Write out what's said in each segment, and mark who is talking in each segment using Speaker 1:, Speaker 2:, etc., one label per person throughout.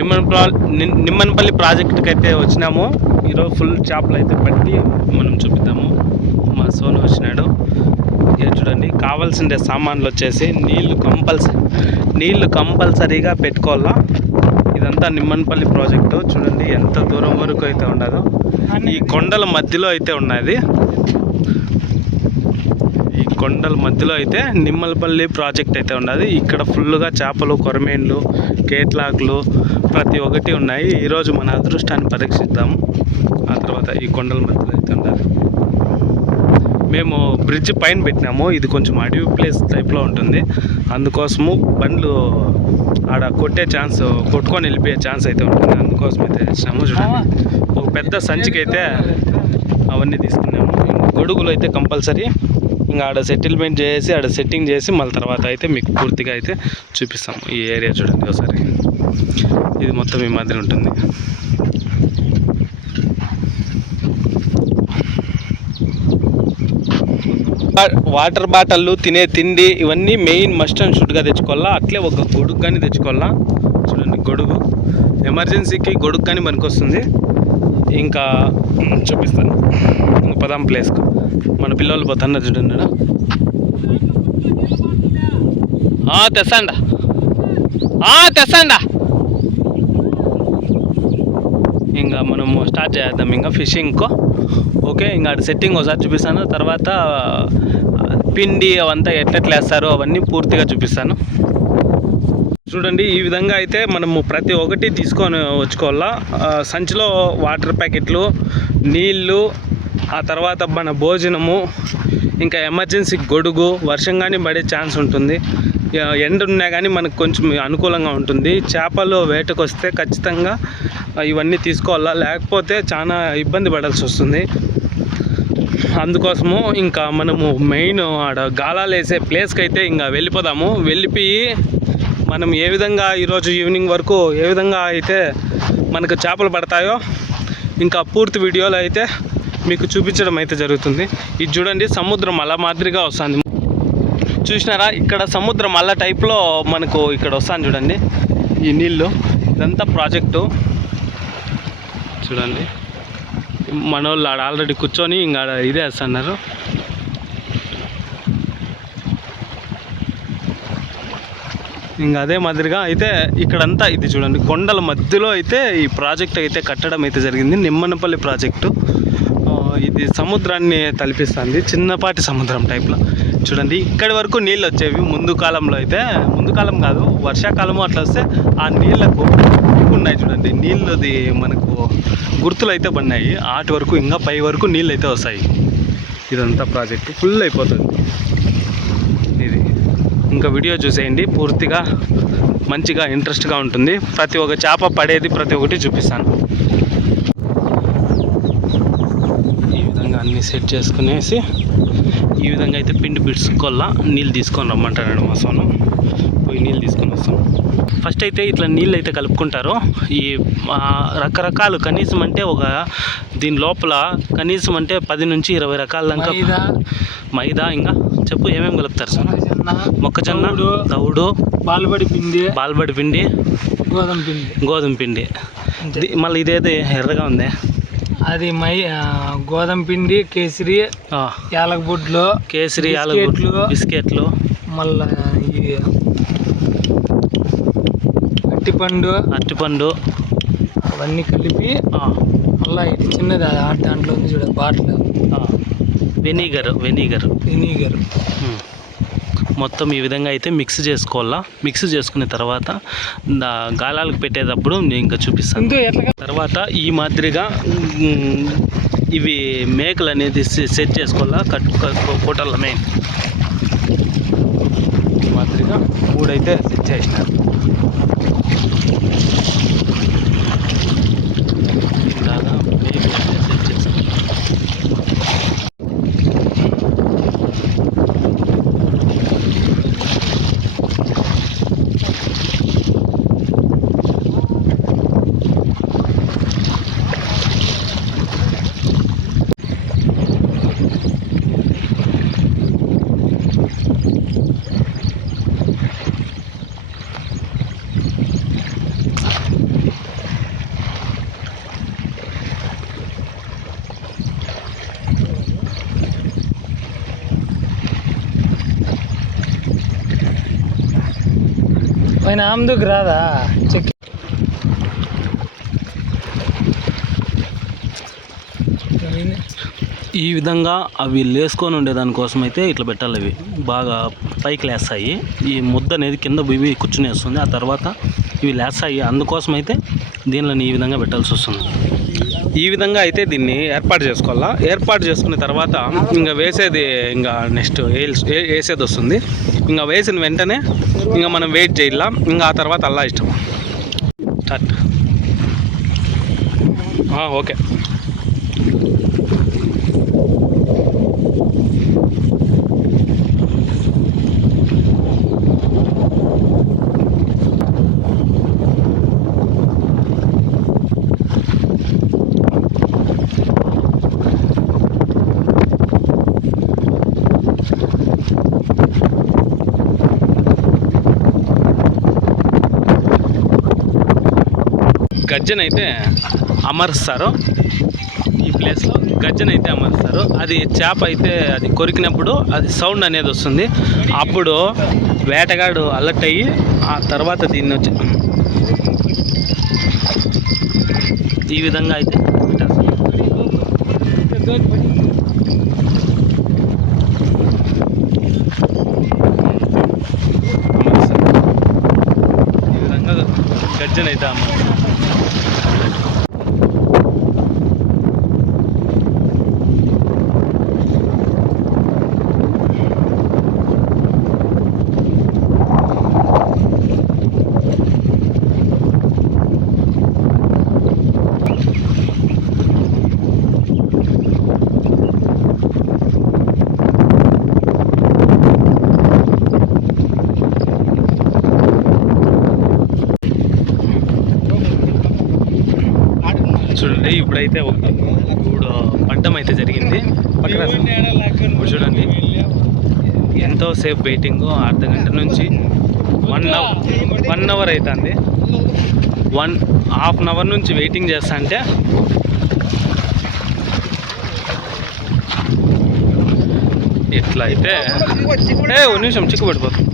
Speaker 1: నిమ్మనపల్లి నిమ్మనపల్లి ప్రాజెక్టుకి అయితే వచ్చినాము. ఈరోజు ఫుల్ చేపలు అయితే పట్టి మనం చూపిద్దాము. మా సోను వచ్చినాడు. ఇక్కడ చూడండి కావాల్సిన సామాన్లు వచ్చేసి నీళ్ళు కంపల్సరీ నీళ్ళు కంపల్సరీగా పెట్టుకోవాలా? ఇదంతా నిమ్మనపల్లి ప్రాజెక్టు. చూడండి ఎంత దూరం వరకు అయితే ఉండదో. ఈ కొండల మధ్యలో అయితే ఉన్నది. ఈ కొండల మధ్యలో అయితే నిమ్మలపల్లి ప్రాజెక్ట్ అయితే ఉన్నది. ఇక్కడ ఫుల్గా చేపలు కొరమేన్లు కేట్లాకులు ప్రతి ఒక్కటి ఉన్నాయి. ఈరోజు మన అదృష్టాన్ని పరీక్షిద్దాము. ఆ తర్వాత ఈ కొండల మధ్యలో అయితే ఉండాలి. మేము బ్రిడ్జ్ పైన పెట్టినాము. ఇది కొంచెం అడవి ప్లేస్ టైప్లో ఉంటుంది. అందుకోసము బండ్లు ఆడ కొట్టే ఛాన్స్ కొట్టుకొని వెళ్ళిపోయే ఛాన్స్ అయితే ఉంటుంది. అందుకోసం అయితే తెచ్చినాము చూడండి. ఒక పెద్ద సంచికైతే అవన్నీ తీసుకున్నాము. గొడుగులు అయితే కంపల్సరీ. ఇంకా ఆడ సెటిల్మెంట్ చేసి ఆడ సెట్టింగ్ చేసి మళ్ళీ తర్వాత అయితే మీకు పూర్తిగా అయితే చూపిస్తాము. ఈ ఏరియా చూడండి ఒకసారి. ఇది మొత్తం ఈ మాదిరి ఉంటుంది. వాటర్ బాటిల్లు తినే తిండి ఇవన్నీ మెయిన్ మస్ట్ అండ్ షుడ్గా తెచ్చుకోవాలా? అట్లే ఒక గొడుగు కానీ తెచ్చుకోవాలా? చూడండి గొడుగు. ఎమర్జెన్సీకి గొడుగు కానీ పనికొస్తుంది. ఇంకా చూపిస్తాను. ఇంక పదాం ప్లేస్కు మన పిల్లలు పోతున్నారు చూడండి ఈడ. ఆ, ఇంకా మనము స్టార్ట్ చేద్దాం ఇంకా ఫిషింగ్కో. ఓకే ఇంకా అటు సెట్టింగ్ ఒకసారి చూపిస్తాను. తర్వాత పిండి అవంతా ఎట్లెట్లా వేస్తారో అవన్నీ పూర్తిగా చూపిస్తాను. చూడండి ఈ విధంగా అయితే మనము ప్రతి ఒక్కటి తీసుకొని వచ్చుకోవాలా. సంచిలో వాటర్ ప్యాకెట్లు నీళ్ళు ఆ తర్వాత మన భోజనము ఇంకా ఎమర్జెన్సీ గొడుగు వర్షం కానీ పడే ఛాన్స్ ఉంటుంది. ఎండ ఉన్నా కానీ మనకు కొంచెం అనుకూలంగా ఉంటుంది. చేపలు వేటకు వస్తే ఖచ్చితంగా ఇవన్నీ తీసుకోవాలా? లేకపోతే చాలా ఇబ్బంది పడాల్సి వస్తుంది. అందుకోసము ఇంకా మనము మెయిన్ ఆడ గాలాలు వేసే ప్లేస్కి అయితే ఇంకా వెళ్ళిపోదాము. వెళ్ళిపోయి మనం ఏ విధంగా ఈరోజు ఈవినింగ్ వరకు ఏ విధంగా అయితే మనకు చేపలు పడతాయో ఇంకా పూర్తి వీడియోలో అయితే మీకు చూపించడం అయితే జరుగుతుంది. ఇది చూడండి సముద్రం అలా మాదిరిగా వస్తుంది. చూసినారా? ఇక్కడ సముద్రం అలా టైప్లో మనకు ఇక్కడ వస్తాను చూడండి. ఈ నీళ్ళు ఇదంతా ప్రాజెక్టు చూడండి. మన వాళ్ళు ఆడ ఆల్రెడీ కూర్చొని ఇంకా ఇదే వేస్తున్నారు ఇంకా అదే మాదిరిగా అయితే ఇక్కడంతా ఇది చూడండి కొండల మధ్యలో అయితే ఈ ప్రాజెక్ట్ అయితే కట్టడం అయితే జరిగింది. నిమ్మనపల్లి ప్రాజెక్టు ఇది సముద్రాన్ని తలపిస్తుంది. చిన్నపాటి సముద్రం టైప్లో చూడండి ఇక్కడి వరకు నీళ్ళు వచ్చేవి. ముందు కాలంలో అయితే ముందు కాలం కాదు వర్షాకాలము అట్లా వస్తే ఆ నీళ్ళకు ఉన్నాయి చూడండి. నీళ్ళది మనకు గుర్తులు అయితే పడినాయి. ఆటి వరకు ఇంకా పై వరకు నీళ్ళు అయితే వస్తాయి. ఇదంతా ప్రాజెక్టు. ఫుల్ అయిపోతుంది. ఇది. ఇంకా వీడియో చూసేయండి. పూర్తిగా మంచిగా ఇంట్రెస్ట్గా ఉంటుంది. ప్రతి ఒక్క చేప పడేది ప్రతి ఒక్కటి చూపిస్తాను ఈ అన్ని సెట్ చేసుకునేసి ఈ విధంగా అయితే పిండి పిడుచుకోవాలా నీళ్ళు తీసుకొని రమ్మంటాడు మా సోను. పోయి నీళ్ళు తీసుకొని వస్తాం. ఫస్ట్ అయితే ఇట్లా నీళ్ళు అయితే కలుపుకుంటారు. ఈ రకరకాలు కనీసం అంటే ఒక దీని లోపల కనీసం అంటే పది నుంచి ఇరవై రకాల దాకా
Speaker 2: మైదా.
Speaker 1: ఇంకా. చెప్పు ఏమేమి కలుపుతారు సార్
Speaker 2: మొక్కజొన్న తవుడు,
Speaker 1: తవుడు
Speaker 2: బాలుబడి పిండి
Speaker 1: బాల్బడి పిండి
Speaker 2: గోధుమ పిండి.
Speaker 1: గోధుమ పిండి. మళ్ళీ ఇదేది ఎర్రగా ఉంది?
Speaker 2: అది మై గోధుమ పిండి కేసరి యాలకబుడ్లు
Speaker 1: కేసరి. ఆలుగుడ్లు బిస్కెట్లు.
Speaker 2: మళ్ళా ఇది అట్టిపండు
Speaker 1: అరటిపండు
Speaker 2: అవన్నీ కలిపి మళ్ళా ఇది చిన్నది ఆ దాంట్లో ఉంది చూడ బాటిల్.
Speaker 1: Vinegar vinegar.
Speaker 2: వినీగర్.
Speaker 1: మొత్తం ఈ విధంగా అయితే మిక్స్ చేసుకోవాలా? మిక్స్ చేసుకున్న తర్వాత గాలాలకు పెట్టేటప్పుడు నేను ఇంకా చూపిస్తాను. తర్వాత ఈ మాదిరిగా ఇవి మేకలు అనేది సెట్ చేసుకోవాలా? కట్టు కోటల మెయిన్ ఈ మాదిరిగా మూడైతే సెట్ చేసినారు.
Speaker 2: పైన ఆమ్దుకు రాదా? చెక్.
Speaker 1: ఈ విధంగా అవి లేసుకొని ఉండేదానికోసం అయితే ఇట్లా పెట్టాలి అవి బాగా పైకి లేస్తాయి. ఈ ముద్ద అనేది కింద ఇవి కూర్చునేస్తుంది ఆ తర్వాత ఇవి లేస్తాయి. అందుకోసం అయితే దీనిని ఈ విధంగా పెట్టాల్సి వస్తుంది. ఈ విధంగా అయితే దీన్ని ఏర్పాటు చేసుకోవాలా? ఏర్పాటు చేసుకున్న తర్వాత ఇంకా వేసేది ఇంకా నెక్స్ట్ వేసేది వస్తుంది. ఇంకా వేసిన వెంటనే ఇంకా మనం వెయిట్ చేయాల? ఇంకా ఆ తర్వాత అల్లా ఇష్టం స్టార్ట్ ఓకే గజ్జనైతే అమరుస్తారు. ఈ ప్లేస్లో గజ్జనైతే అమరుస్తారు. అది చేప అయితే అది కొరికినప్పుడు అది సౌండ్ అనేది వస్తుంది. అప్పుడు వేటగాడు అలర్ట్ అయ్యి ఆ తర్వాత దీన్ని వచ్చి ఈ విధంగా అయితే అమరుస్తారు గర్జన అవుతా అమ్మ. ఒక ఇప్పుడు పడ్డం అయితే జరిగింది. పక్కన చూడండి. ఎంతో సేపు వెయిటింగ్ అర్ధ గంట నుంచి వన్ అవర్ వన్ అవర్ అవుతుంది వన్ హాఫ్ అన్ అవర్ నుంచి వెయిటింగ్ చేస్తా అంటే ఇట్లా అయితే ఏ ఒక నిమిషం చిక్కు పడిపోతుంది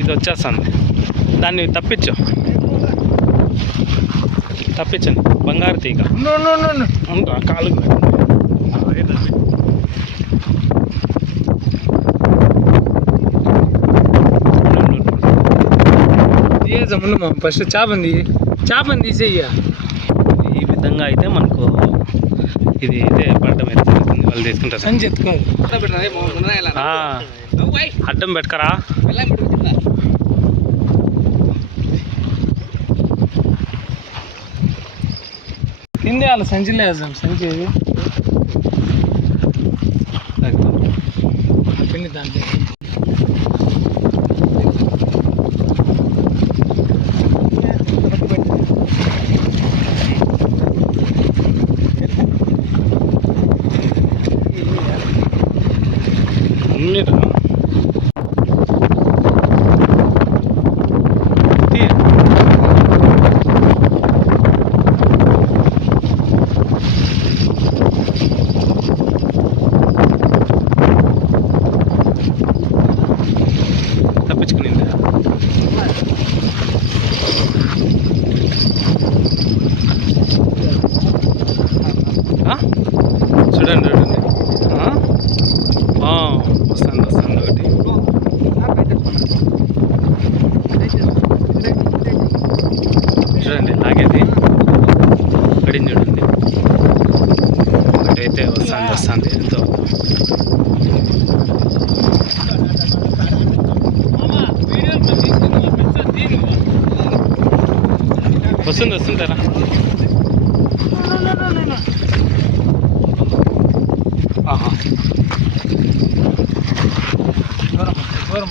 Speaker 1: ఇది వచ్చేస్తుంది. దాన్ని తప్పించు. తప్పించండి. బంగారు తీగ. కాలు
Speaker 2: ఫస్ట్ చేపంది చేపని తీసేయ్యా.
Speaker 1: ఈ విధంగా అయితే మనకు ఇది ఇదే పడడం అయితే జరుగుతుంది. వాళ్ళు తీసుకుంటారు. అడ్డం పెట్టుకరా?
Speaker 2: కిందే వాళ్ళ సంచిలో సంచి ఏది? పిండి దాంట్లో
Speaker 1: ఉన్నిరా. తీ. తప్పించుకునింది ఆ? చూడండి చూడండి ఆ? ఆ, వస్తుంది వస్తుంది ఒకటి చూడండి లాగేది పడింది చూడండి. ఒకటైతే వస్తుంది వస్తుంది ఎంతో. వస్తుంది వస్తుంటారా ఆహా
Speaker 2: దూరం దూరం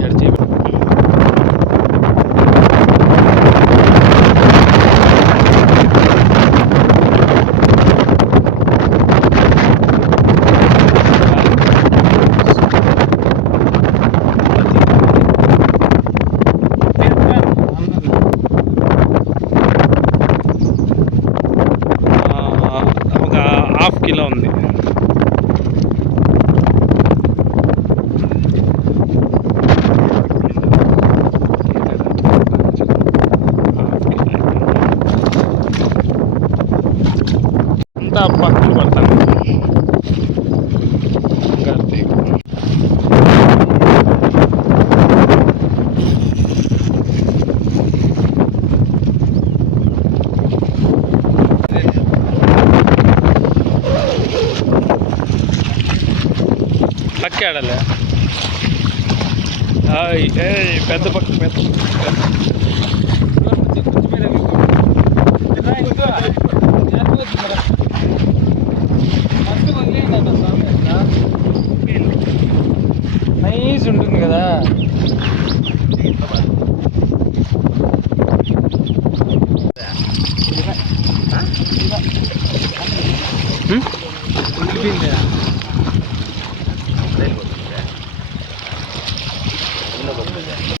Speaker 1: ఎడ చేయి ఆ,
Speaker 2: పక్క ఆడలే పెద్ద పక్క పెద్ద